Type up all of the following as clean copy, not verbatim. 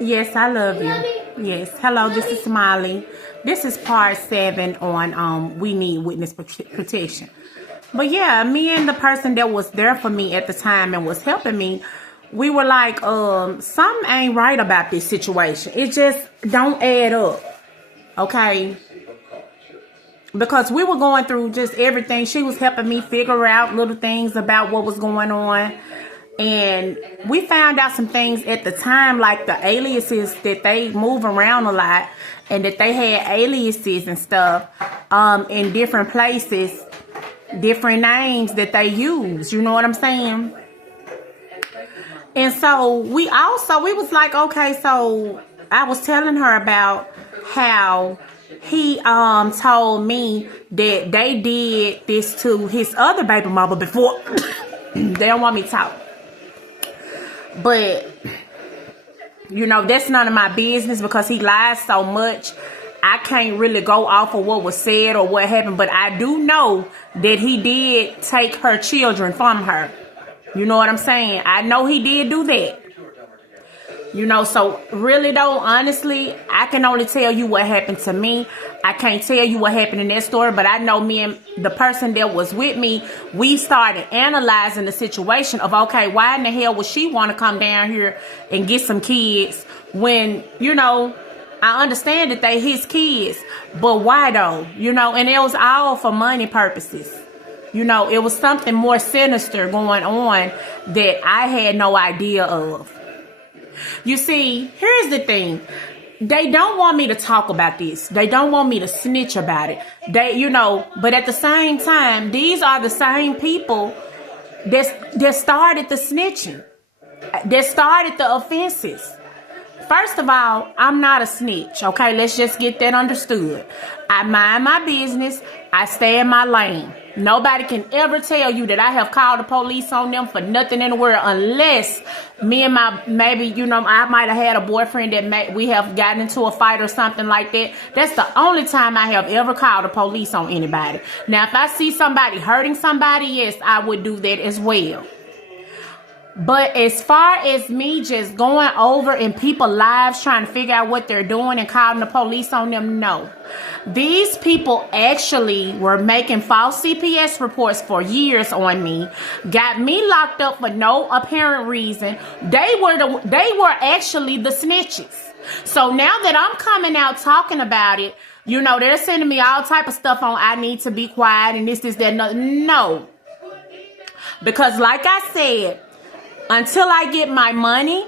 Yes, I love you. Yes. Hello, this is Molly. This is part 7 on we need witness protection. But yeah, me and the person that was there for me at the time and was helping me, we were like, something ain't right about this situation. It just don't add up. Okay. Because we were going through just everything. She was helping me figure out little things about what was going on. And we found out some things at the time, like the aliases that they move around a lot, and that they had aliases and stuff in different places, different names that they use. You know what I'm saying? And so we was like, okay, so I was telling her about how he told me that they did this to his other baby mama before. They don't want me to talk. But, you know, that's none of my business because he lies so much. I can't really go off of what was said or what happened. But I do know that he did take her children from her. You know what I'm saying? I know he did do that. You know, so really though, honestly, I can only tell you what happened to me. I can't tell you what happened in that story, but I know me and the person that was with me, we started analyzing the situation of, okay, why in the hell would she want to come down here and get some kids when, you know, I understand that they his kids, but why though? You know, and it was all for money purposes. You know, it was something more sinister going on that I had no idea of. You see, here's the thing. They don't want me to talk about this. They don't want me to snitch about it. They, you know, but at the same time, these are the same people that started the snitching, that started the offenses. First of all, I'm not a snitch, okay? Let's just get that understood. I mind my business. I stay in my lane. Nobody can ever tell you that I have called the police on them for nothing in the world unless me and maybe, you know, I might have had a boyfriend that we have gotten into a fight or something like that. That's the only time I have ever called the police on anybody. Now, if I see somebody hurting somebody, yes, I would do that as well. But as far as me just going over in people's lives trying to figure out what they're doing and calling the police on them, no. These people actually were making false CPS reports for years on me, got me locked up for no apparent reason. They were actually the snitches. So now that I'm coming out talking about it, you know, they're sending me all type of stuff on I need to be quiet and this, that, no. Because like I said, until I get my money,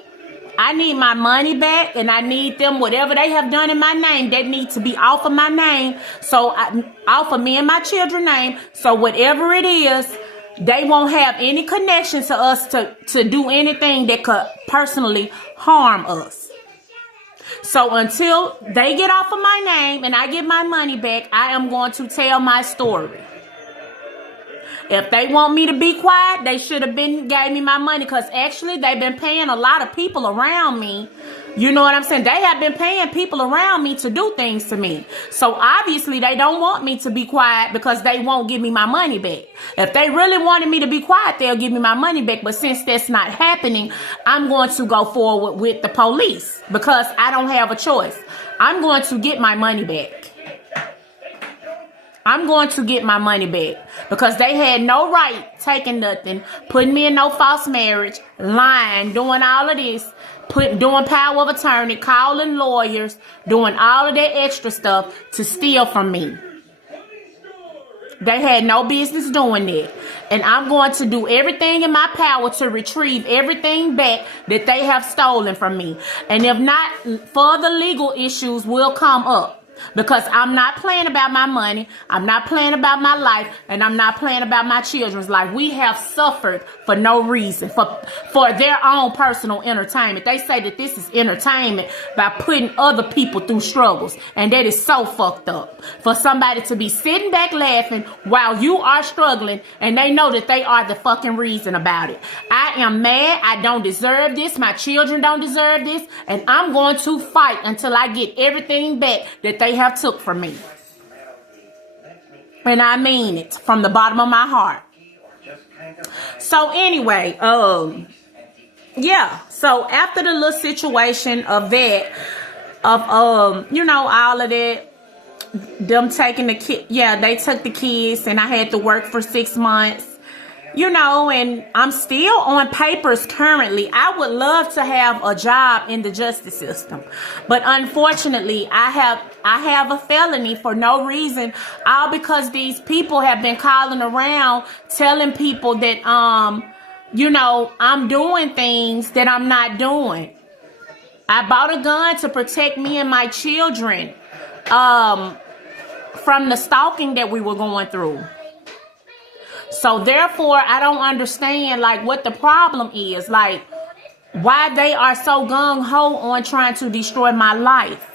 I need my money back, and I need them, whatever they have done in my name, that needs to be off of my name, so off of me and my children's name, so whatever it is, they won't have any connection to us to do anything that could personally harm us. So until they get off of my name and I get my money back, I am going to tell my story. If they want me to be quiet, they should have gave me my money, because actually they've been paying a lot of people around me. You know what I'm saying? They have been paying people around me to do things to me. So obviously they don't want me to be quiet because they won't give me my money back. If they really wanted me to be quiet, they'll give me my money back. But since that's not happening, I'm going to go forward with the police because I don't have a choice. I'm going to get my money back. I'm going to get my money back because they had no right taking nothing, putting me in no false marriage, lying, doing all of this, doing power of attorney, calling lawyers, doing all of that extra stuff to steal from me. They had no business doing that. And I'm going to do everything in my power to retrieve everything back that they have stolen from me. And if not, further legal issues will come up. Because I'm not playing about my money, I'm not playing about my life, and I'm not playing about my children's life. We have suffered for no reason, for their own personal entertainment. They say that this is entertainment by putting other people through struggles. And that is so fucked up. For somebody to be sitting back laughing while you are struggling, and they know that they are the fucking reason about it. I am mad. I don't deserve this. My children don't deserve this. And I'm going to fight until I get everything back that they have took from me. And I mean it from the bottom of my heart. So anyway, yeah. So after the little situation of that, of you know, all of that, them taking the kid, yeah, they took the kids, and I had to work for 6 months, you know, and I'm still on papers currently. I would love to have a job in the justice system, but unfortunately I have a felony for no reason, all because these people have been calling around telling people that you know, I'm doing things that I'm not doing. I bought a gun to protect me and my children from the stalking that we were going through. So therefore, I don't understand like what the problem is, like why they are so gung-ho on trying to destroy my life.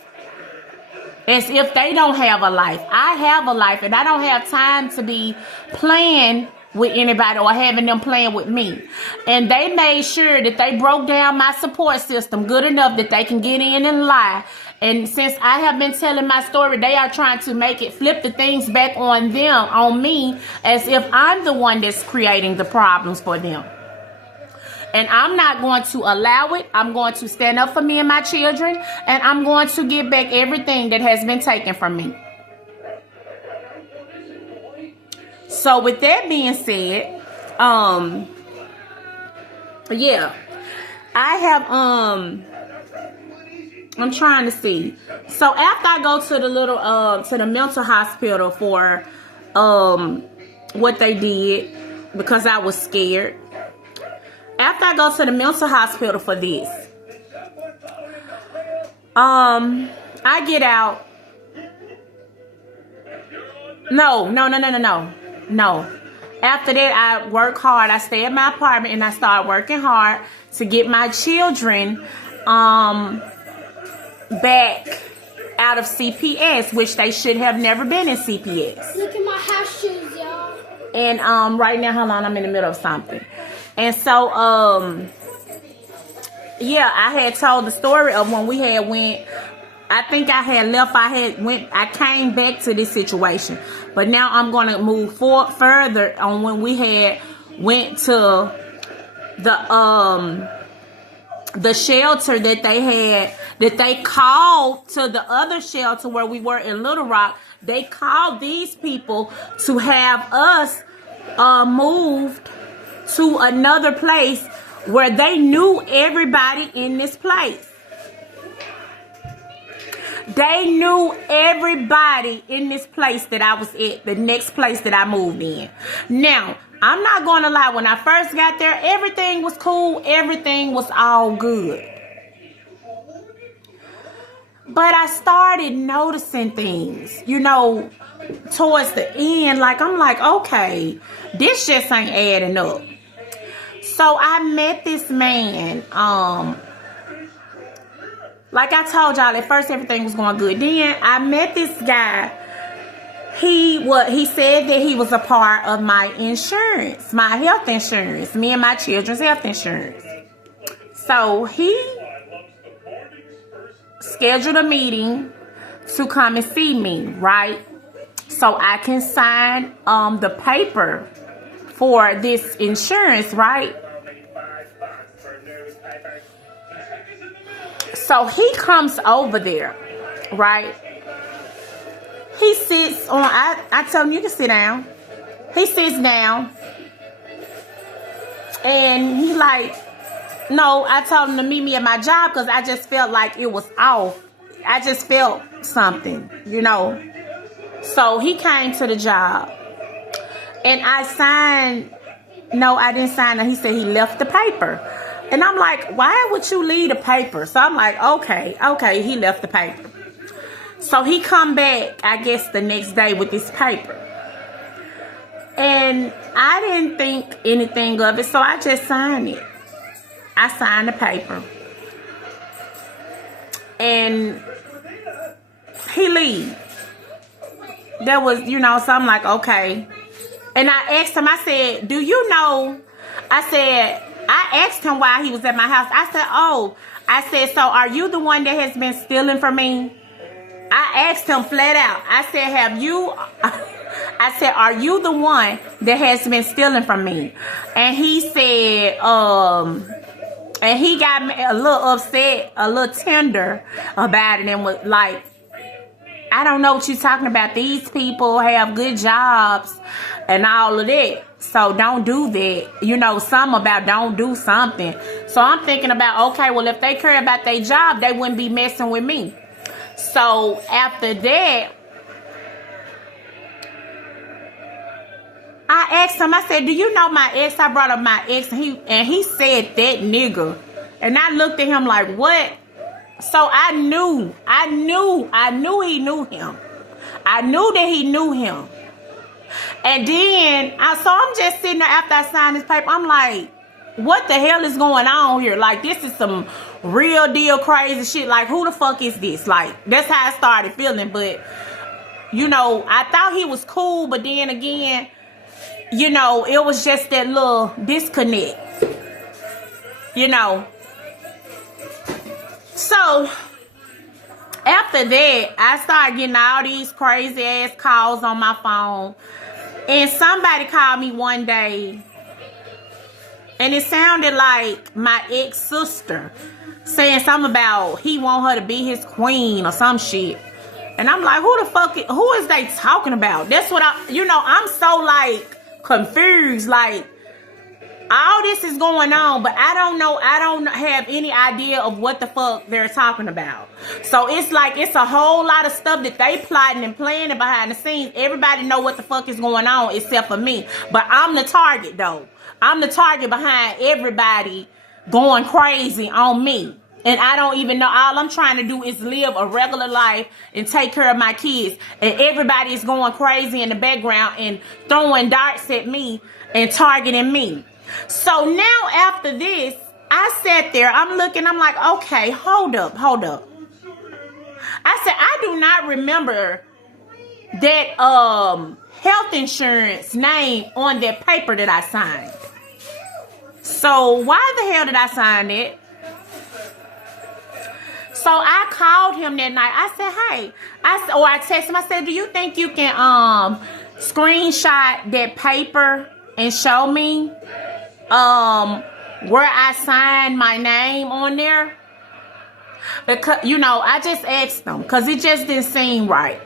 As if they don't have a life. I have a life, and I don't have time to be playing with anybody or having them playing with me. And they made sure that they broke down my support system good enough that they can get in and lie. And since I have been telling my story, they are trying to make it, flip the things back on them, on me, as if I'm the one that's creating the problems for them. And I'm not going to allow it. I'm going to stand up for me and my children, and I'm going to get back everything that has been taken from me. So with that being said, yeah, I have, I'm trying to see. So after I go to the little, to the mental hospital for, what they did, because I was scared. After I go to the mental hospital for this, I get out. No. After that, I work hard. I stay at my apartment and I start working hard to get my children back out of CPS, which they should have never been in CPS. Look at my house shoes, y'all. And right now, hold on, I'm in the middle of something. And so yeah, I had told the story of when we had went. I think I had left. I came back to this situation, but now I'm going to move further on when we had went to the shelter that they had, that they called to the other shelter where we were in Little Rock. They called these people to have us moved to another place where they knew everybody in this place. They knew everybody in this place that I was at, the next place that I moved in. Now, I'm not going to lie. When I first got there, everything was cool. Everything was all good. But I started noticing things, you know, towards the end. Like, I'm like, okay, this just ain't adding up. So I met this man, like I told y'all, at first everything was going good. Then I met this guy. He said that he was a part of my insurance, my health insurance, me and my children's health insurance. So he scheduled a meeting to come and see me, right? So I can sign the paper for this insurance, right? So he comes over there, right? He sits on, I tell him, you can sit down. He sits down. And he like, no, I told him to meet me at my job because I just felt like it was off. I just felt something, you know. So he came to the job. And I signed, no, I didn't sign it. He said he left the paper. And I'm like, why would you leave the paper? So I'm like, okay, he left the paper. So he come back, I guess, the next day with this paper. And I didn't think anything of it, so I just signed it. I signed the paper. And he leaves. There was, you know, so I'm like, okay. And I asked him, I said, do you know, I asked him why he was at my house. I said, so are you the one that has been stealing from me? I asked him flat out. I said, are you the one that has been stealing from me? And he said, And he got me a little upset, a little tender about it, and was like, I don't know what you're talking about. These people have good jobs and all of that. So don't do that. You know, something about don't do something. So I'm thinking about, okay, well, if they care about their job, they wouldn't be messing with me. So after that, I asked him, I said, do you know my ex? I brought up my ex, and he said that nigga. And I looked at him like, what? So I knew he knew him. I knew that he knew him. And then, so I'm just sitting there after I signed this paper. I'm like, what the hell is going on here? Like, this is some real deal crazy shit. Like, who the fuck is this? Like, that's how I started feeling. But, you know, I thought he was cool. But then again, you know, it was just that little disconnect. You know. So, after that, I started getting all these crazy ass calls on my phone. And somebody called me one day. And it sounded like my ex-sister saying something about he want her to be his queen or some shit. And I'm like, who is they talking about? That's what I'm so like confused. Like, all this is going on, but I don't know. I don't have any idea of what the fuck they're talking about. So it's like, it's a whole lot of stuff that they plotting and planning behind the scenes. Everybody know what the fuck is going on except for me. But I'm the target though. I'm the target behind everybody going crazy on me. And I don't even know. All I'm trying to do is live a regular life and take care of my kids. And everybody is going crazy in the background and throwing darts at me and targeting me. So now after this, I sat there, I'm looking, I'm like, okay, hold up. I said, I do not remember that health insurance name on that paper that I signed. So why the hell did I sign it? So I called him that night. I said, hey, I texted him, I said, do you think you can screenshot that paper and show me where I signed my name on there? Because, you know, I just asked him because it just didn't seem right.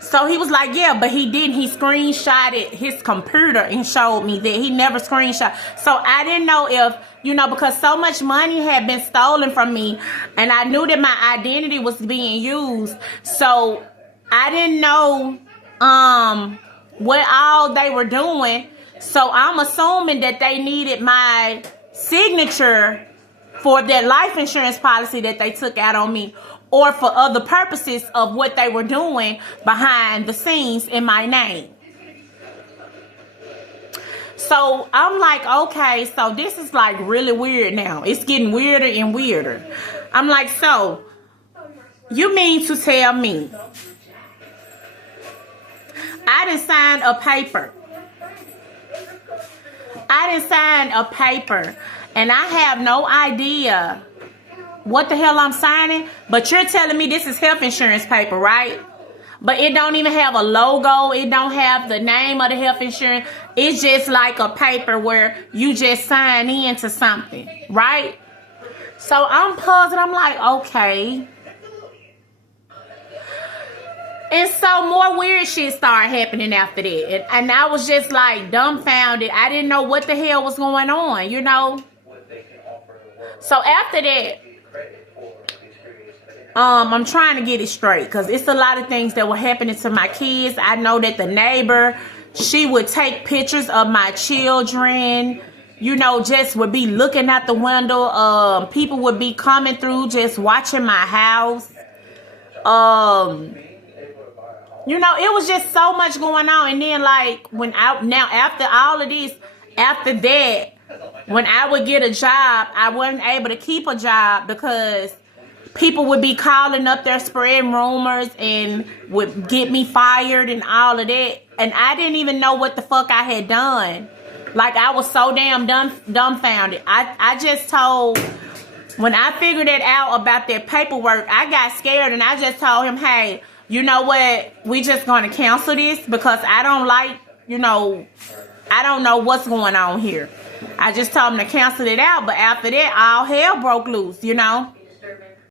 So he was like, yeah, but he didn't. He screenshotted his computer and showed me that he never screenshot. So I didn't know if, you know, because so much money had been stolen from me and I knew that my identity was being used. So I didn't know what all they were doing. So I'm assuming that they needed my signature for that life insurance policy that they took out on me, or for other purposes of what they were doing behind the scenes in my name. So I'm like, okay, so this is like really weird now. It's getting weirder and weirder. I'm like, so you mean to tell me I didn't sign a paper? I didn't sign a paper and I have no idea what the hell I'm signing, but you're telling me this is health insurance paper, right? But it don't even have a logo. It don't have the name of the health insurance. It's just like a paper where you just sign into something, right? So I'm puzzled. I'm like, okay. And so more weird shit started happening after that. And I was just like dumbfounded. I didn't know what the hell was going on, you know? So after that, I'm trying to get it straight because it's a lot of things that were happening to my kids. I know that the neighbor, she would take pictures of my children, you know, just would be looking out the window. People would be coming through just watching my house. You know, it was just so much going on. And then like after all of this, after that, when I would get a job, I wasn't able to keep a job because people would be calling up there spreading rumors and would get me fired and all of that. And I didn't even know what the fuck I had done. Like, I was so damn dumbfounded. I just told, when I figured it out about that paperwork, I got scared and I just told him, hey, you know what? We just going to cancel this because I don't like, you know, I don't know what's going on here. I just told him to cancel it out, but after that, all hell broke loose, you know.